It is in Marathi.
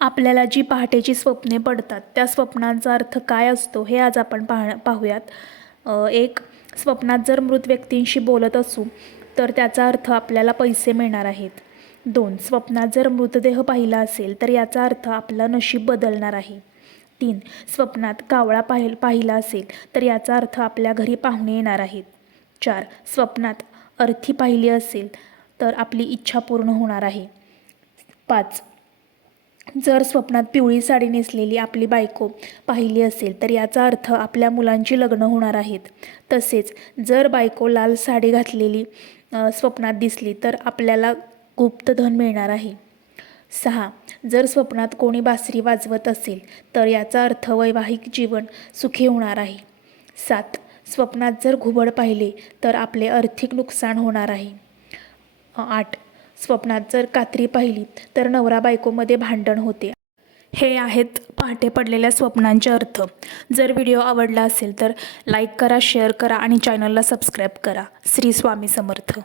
आपल्याला जी पहाटेची स्वप्ने पडतात त्या स्वप्नांचा अर्थ काय असतो हे आज आपण पाह पाहूयात. एक स्वप्नात जर मृत व्यक्तींशी बोलत असू तर त्याचा अर्थ आपल्याला पैसे मिळणार आहेत. दोन स्वप्नात जर मृतदेह पाहिला असेल तर याचा अर्थ आपलं नशीब बदलणार आहे. तीन स्वप्नात कावळा पाहि पाहिला असेल तर याचा अर्थ आपल्या घरी पाहुणे येणार आहेत. चार स्वप्नात अर्थी पाहिली असेल तर आपली इच्छा पूर्ण होणार आहे. पाच जर स्वप्नात पिवळी साडी नेसलेली आपली बायको पाहिली असेल तर याचा अर्थ आपल्या मुलांची लग्न होणार आहेत. तसेच जर बायको लाल साडी घातलेली स्वप्नात दिसली तर आपल्याला गुप्तधन मिळणार आहे. सहा. जर स्वप्नात कोणी बासरी वाजवत असेल तर याचा अर्थ वैवाहिक जीवन सुखी होणार आहे. सात. स्वप्नात जर घुबड पाहिले तर आपले आर्थिक नुकसान होणार आहे. आठ. स्वप्नात जर कात्री पाहिली तर नवरा बायकोमध्ये भांडण होते. हे आहेत पहाटे पडलेल्या स्वप्नांचे अर्थ. जर व्हिडिओ आवडला असेल तर लाईक करा शेअर करा आणि चॅनलला सबस्क्राईब करा. श्री स्वामी समर्थ.